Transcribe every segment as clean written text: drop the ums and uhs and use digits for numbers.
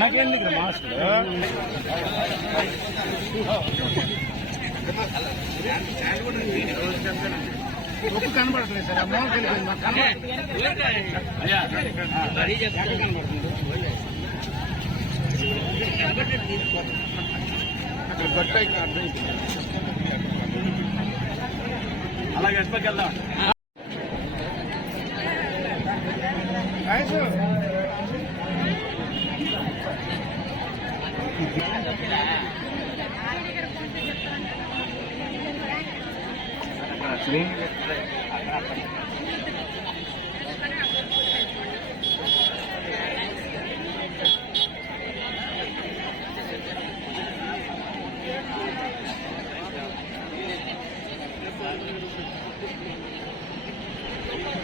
మనకేందుకు master ఒప్పు కనబడట్లేదు sir అమ్మ అలాగే వెళ్దాం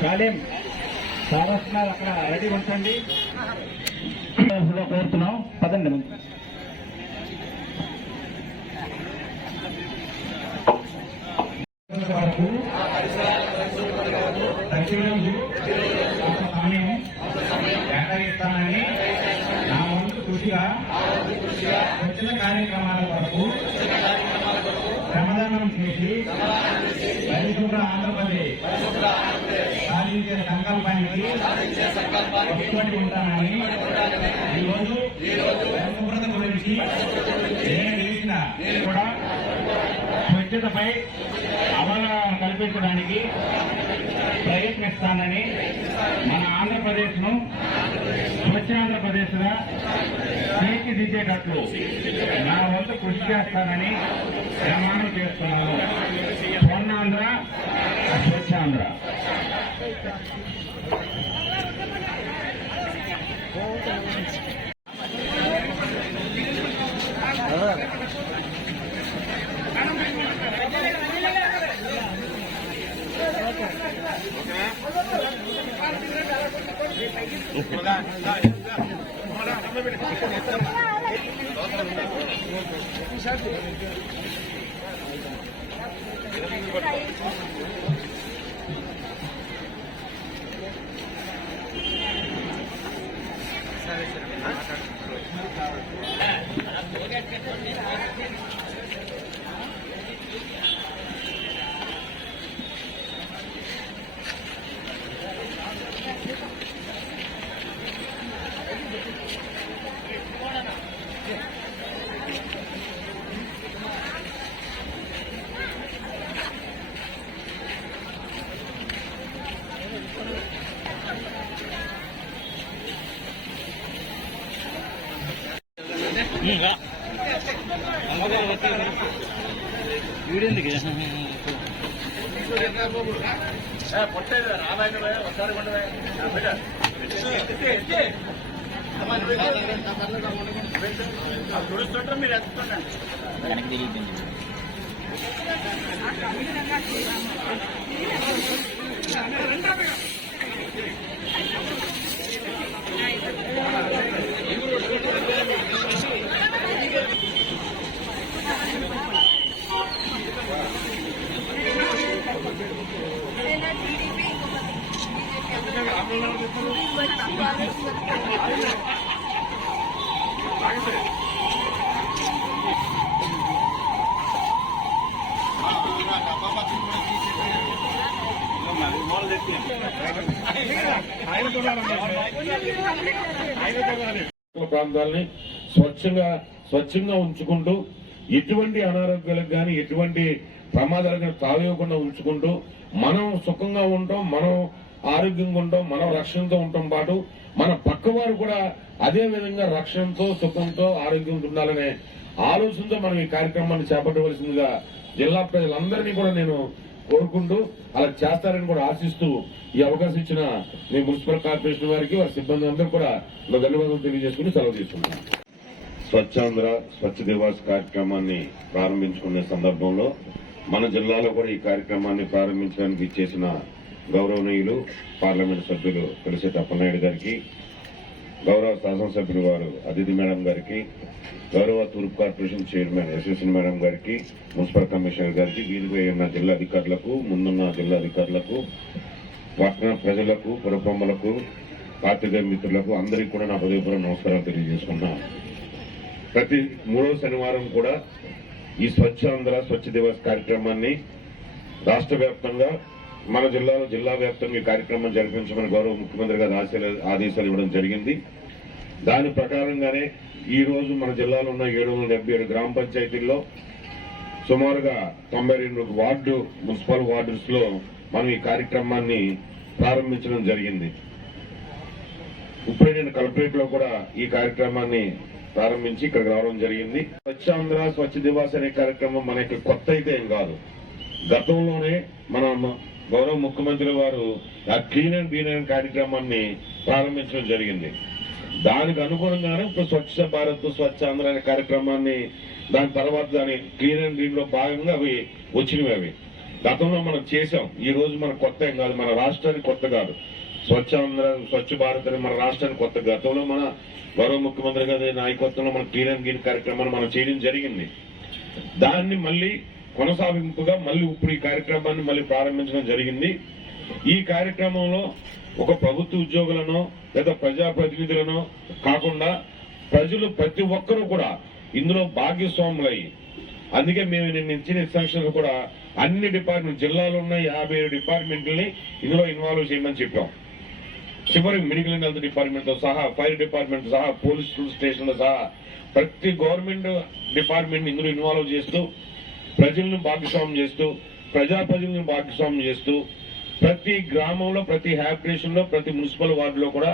కాలేం సారస్తున్నారు అక్కడ రెడీ ఉంచండి కోరుతున్నాం పదండి ముందు కేటాయిస్తానని నా వంతు కృషిగా వచ్చిన కార్యక్రమాల వరకు శ్రమదానం చేసి పరిశుభ్ర ఆంధ్రప్రదేశ్ సాధించే సంకల్పానికి కట్టుబడి ఉంటానని ఈరోజు పరిశుభ్రత గురించి నేను చేసిన కూడా స్వచ్ఛతపై అవగాహన కల్పించడానికి ప్రయత్నిస్తానని మన ఆంధ్రప్రదేశ్ ను స్వచ్ఛాంధ్రప్రదేశ్ గా తీర్చిదిద్దేటట్లు నా వంతు కృషి చేస్తానని ప్రమాణం చేస్తున్నాను. స్వర్ణాంధ్ర స్వచ్ఛాంధ్ర. వీడెందుకు పొట్టేది రామాయణ ఒకసారి తుడుస్తుంటారు మీరు ఎత్తుతుండండి. ప్రాంతాలని స్వచ్ఛంగా ఉంచుకుంటూ ఎటువంటి అనారోగ్యాలకు కానీ ఎటువంటి ప్రమాదాలకు తావివ్వకుండా ఉంచుకుంటూ మనం సుఖంగా ఉంటాం, మనం ఆరోగ్యంగా ఉంటాం, మనం రక్షణతో ఉంటాం పాటు మన పక్కవారు కూడా అదే విధంగా రక్షణతో సుఖంతో ఆరోగ్యంతో ఉండాలనే ఆలోచనతో మనం ఈ కార్యక్రమాన్ని చేపట్టవలసిందిగా జిల్లా ప్రజలందరినీ కూడా నేను కోరుకుంటూ అలా చేస్తారని కూడా ఆశిస్తూ ఈ అవకాశం ఇచ్చిన మీ మున్సిపల్ కార్పొరేషన్ వారికి వారి సిబ్బంది అందరూ కూడా నా ధన్యవాదాలు తెలియజేసుకుని సెలవు తీసుకున్నాను. స్వచ్ఛాంధ్ర స్వచ్ఛ దివాస్ కార్యక్రమాన్ని ప్రారంభించుకునే సందర్భంలో మన జిల్లాలో కూడా ఈ కార్యక్రమాన్ని ప్రారంభించడానికి ఇచ్చేసిన గౌరవనీయులు పార్లమెంట్ సభ్యులు తులసిరెడ్డి అప్పలనాయుడు గారికి, గౌరవ శాసనసభ్యులు వారు అదితి మేడం గారికి, గౌరవ తూర్పు కార్పొరేషన్ చైర్మన్ యశస్విని మేడం గారికి, మున్సిపల్ కమిషనర్ గారికి, వీధిపై ఉన్న జిల్లా అధికారులకు, ముందున్న జిల్లా అధికారులకు, పట్టణ ప్రజలకు పురప్రములకు పాత్రికేయ మిత్రులకు అందరికీ కూడా నా హృదయపూర్వక నమస్కారాలు తెలియజేసుకున్నాను. ప్రతి 3వ శనివారం కూడా ఈ స్వచ్ఛ ఆంధ్ర స్వచ్ఛ దివస్ కార్యక్రమాన్ని రాష్ట్ర వ్యాప్తంగా మన జిల్లా వ్యాప్తంగా ఈ కార్యక్రమం జరిపించమని గౌరవ ముఖ్యమంత్రి గారు ఆదేశాలు ఇవ్వడం జరిగింది. దాని ప్రకారంగానే ఈ రోజు మన జిల్లాలో ఉన్న 777 గ్రామ పంచాయతీల్లో సుమారుగా 92 మున్సిపల్ వార్డ్స్ లో మనం ఈ కార్యక్రమాన్ని ప్రారంభించడం జరిగింది. ఇప్పుడే నేను కలెక్టరేట్ లో కూడా ఈ కార్యక్రమాన్ని ప్రారంభించి ఇక్కడికి రావడం జరిగింది. స్వచ్ఛ ఆంధ్ర స్వచ్ఛ దివాస్ అనే కార్యక్రమం మనకి కొత్త అయితే ఏం కాదు. గతంలోనే మన గౌరవ ముఖ్యమంత్రి వారు ఆ క్లీన్ అండ్ గ్రీన్ అనే కార్యక్రమాన్ని ప్రారంభించడం జరిగింది. దానికి అనుగుణంగానే ఇప్పుడు స్వచ్ఛ భారత్ స్వచ్ఛ ఆంధ్ర అనే కార్యక్రమాన్ని దాని తర్వాత దాని క్లీన్ అండ్ గ్రీన్ లో భాగంగా అవి వచ్చినవి. అవి గతంలో మనం చేశాం. ఈ రోజు మనకు కొత్త ఏం కాదు, మన రాష్ట్రానికి కొత్త కాదు. స్వచ్ఛ ఆంధ్ర స్వచ్ఛ భారత్ అని మన రాష్ట్రానికి కొత్త. గతంలో మన గౌరవ ముఖ్యమంత్రి గారి నాయకత్వంలో మన క్లీన్ అండ్ గ్రీన్ కార్యక్రమాన్ని మనం చేయడం జరిగింది. దాన్ని మళ్ళీ కొనసాగింపుగా మళ్ళీ ఇప్పుడు ఈ కార్యక్రమాన్ని మళ్ళీ ప్రారంభించడం జరిగింది. ఈ కార్యక్రమంలో ఒక ప్రభుత్వ ఉద్యోగులను లేదా ప్రజాప్రతినిధులను కాకుండా ప్రజలు ప్రతి ఒక్కరూ కూడా ఇందులో భాగస్వాములయ్యి, అందుకే మేము నిన్న ఇచ్చిన ఇన్స్ట్రక్షన్లు కూడా అన్ని డిపార్ట్మెంట్ జిల్లాలో ఉన్న 57 డిపార్ట్మెంట్లని ఇందులో ఇన్వాల్వ్ చేయమని చెప్పాం. చివరికి మెడికల్ అండ్ హెల్త్ డిపార్ట్మెంట్ తో సహా, ఫైర్ డిపార్ట్మెంట్ సహా, పోలీస్ స్టేషన్లు సహా ప్రతి గవర్నమెంట్ డిపార్ట్మెంట్ ఇందులో ఇన్వాల్వ్ చేస్తూ ప్రజలను భాగస్వామ్యం చేస్తూ ప్రజాప్రతినిధులను భాగస్వామ్యం చేస్తూ ప్రతి గ్రామంలో ప్రతి హ్యాబిటేషన్ లో ప్రతి మున్సిపల్ వార్డులో కూడా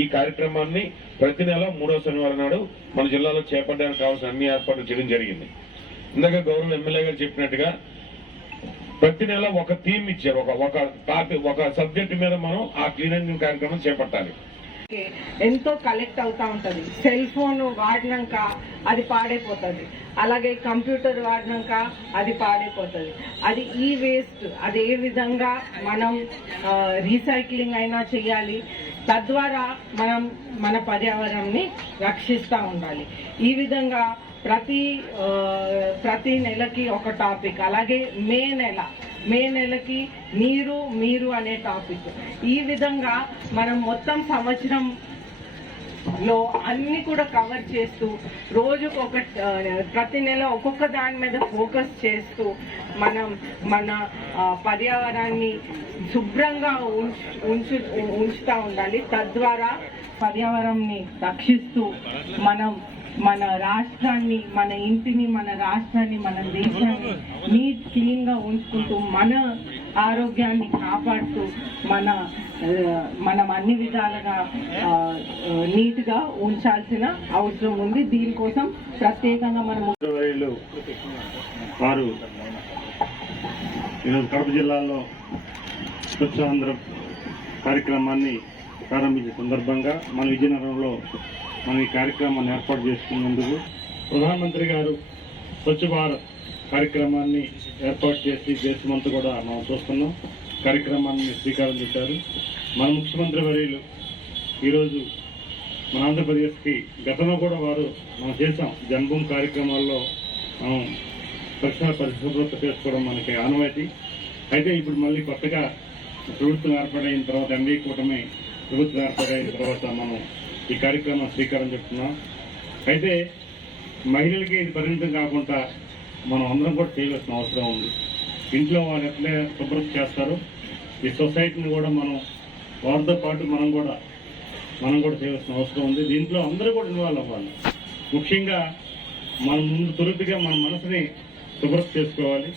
ఈ కార్యక్రమాన్ని ప్రతి నెల 3వ శనివారం నాడు మన జిల్లాలో చేపట్టడానికి కావాల్సిన అన్ని ఏర్పాట్లు చేయడం జరిగింది. ఇందాక గౌరవ ఎమ్మెల్యే గారు చెప్పినట్టుగా ప్రతి నెల ఒక థీమ్ ఇచ్చారు. ఒక టాపిక్ ఒక సబ్జెక్ట్ మీద మనం ఆ క్లీన్ అండ్ గ్రీన్ కార్యక్రమం చేపట్టాలి. ఎంతో కలెక్ట్ అవుతా ఉంటది. సెల్ ఫోన్ వాడినాక అది పాడైపోతుంది, అలాగే కంప్యూటర్ వాడినాక అది పాడైపోతుంది. అది ఈ వేస్ట్ అది ఏ విధంగా మనం రీసైక్లింగ్ అయినా చేయాలి, తద్వారా మనం మన పర్యావరణాన్ని రక్షిస్తూ ఉండాలి. ఈ విధంగా ప్రతి నెలకి ఒక టాపిక్, అలాగే మే నెలకి మీరు అనే టాపిక్. ఈ విధంగా మనం మొత్తం సంవత్సరంలో అన్ని కూడా కవర్ చేస్తూ రోజుకు ప్రతి నెల ఒక్కొక్క దాని మీద ఫోకస్ చేస్తూ మనం మన పర్యావరణాన్ని శుభ్రంగా ఉంచుతూ ఉండాలి. తద్వారా పర్యావరణాన్ని రక్షిస్తూ మనం మన రాష్ట్రాన్ని, మన ఇంటిని, మన రాష్ట్రాన్ని, మన దేశాన్ని నీట్ క్లీన్ గా ఉంచుకుంటూ మన ఆరోగ్యాన్ని కాపాడుతూ మనం అన్ని విధాలుగా నీట్ గా ఉంచాల్సిన అవసరం ఉంది. దీనికోసం ప్రత్యేకంగా మనం వారు ఈరోజు కడప జిల్లాలో స్వచ్ఛ ఆంధ్ర కార్యక్రమాన్ని ప్రారంభించే సందర్భంగా మన విజయనగరంలో మనం ఈ కార్యక్రమాన్ని ఏర్పాటు చేసుకున్నందుకు ప్రధానమంత్రి గారు స్వచ్ఛ భారత్ కార్యక్రమాన్ని ఏర్పాటు చేసి దేశమంతా కూడా మనం చూస్తున్నాం. కార్యక్రమాన్ని శ్రీకారం చుట్టారు. మన ముఖ్యమంత్రి వర్యులు ఈరోజు మన ఆంధ్రప్రదేశ్కి గతంలో కూడా వారు మనం చేసాం. జన్మభూమి కార్యక్రమాల్లో మనం పరిశుభ్రత చేసుకోవడం మనకి ఆనవాయితీ. అయితే ఇప్పుడు మళ్ళీ కొత్తగా ప్రభుత్వం ఏర్పాటైన తర్వాత ఎన్డీఏ కూటమి ప్రభుత్వం ఏర్పాటైన తర్వాత మనం ఈ కార్యక్రమం శ్రీకారం చుడుతున్నాం. అయితే మహిళలకి ఇది పరిమితం కాకుండా మనం అందరం కూడా చేయవలసిన అవసరం ఉంది. ఇంట్లో వాళ్ళు ఎట్లే శుభ్రత చేస్తారు, ఈ సొసైటీని కూడా మనం వారితో పాటు మనం కూడా చేయవలసిన అవసరం ఉంది. దీంట్లో అందరూ కూడా ఇన్వాల్వ్ అవ్వాలి. ముఖ్యంగా మనం ముందు తొలుతగా మన మనసుని శుభ్రత చేసుకోవాలి.